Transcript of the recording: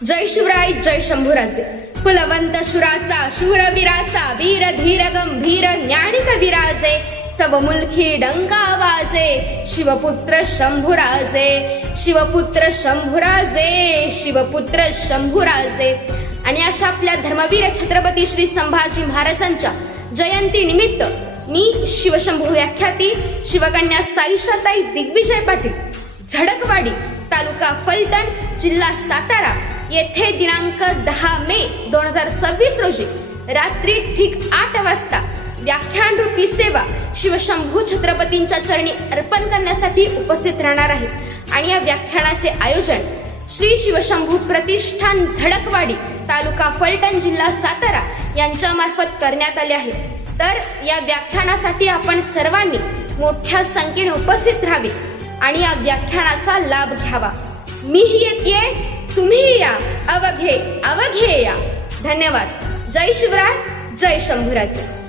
जय शिवराय जय शंभूराजे कुलवंत शुराचा शूरवीराचा वीर धीर गंभीर ज्ञानी कविराजे चवमुलखी डंका वाजे शिवपुत्र शंभूराजे शिवपुत्र शंभूराजे शिवपुत्र शंभूराजे। आणि अशा आपल्या धर्मवीर छत्रपती श्री संभाजी महाराजांच्या जयंती निमित्त मी शिवशंभू व्याख्याती शिवकन्या साईशाताई दिग्विजय पाटील झडकवाडी तालुका फलटण जिल्हा सातारा येथे दिनांक 10 मे 2026 रोजी रात्री ठीक 8 वाजता व्याख्यान रूपी सेवा शिवशंभू छत्रपतींच्या चरणी अर्पण करण्यासाठी उपस्थित राहणार आहे। आणि या व्याख्यानाचे आयोजन श्री शिवशंभू प्रतिष्ठान झडकवाडी तालुका फलटण जिल्हा सातारा यांच्या मार्फत करण्यात आले आहे। तर या व्याख्यानासाठी आपण सर्वांनी मोठ्या संख्येने उपस्थित राहावे आणि या व्याख्यानाचा लाभ घ्यावा। मीही येते, तुम्ही या, अवघे अवघे या। धन्यवाद। जय शिवराय जय शंभूराजे।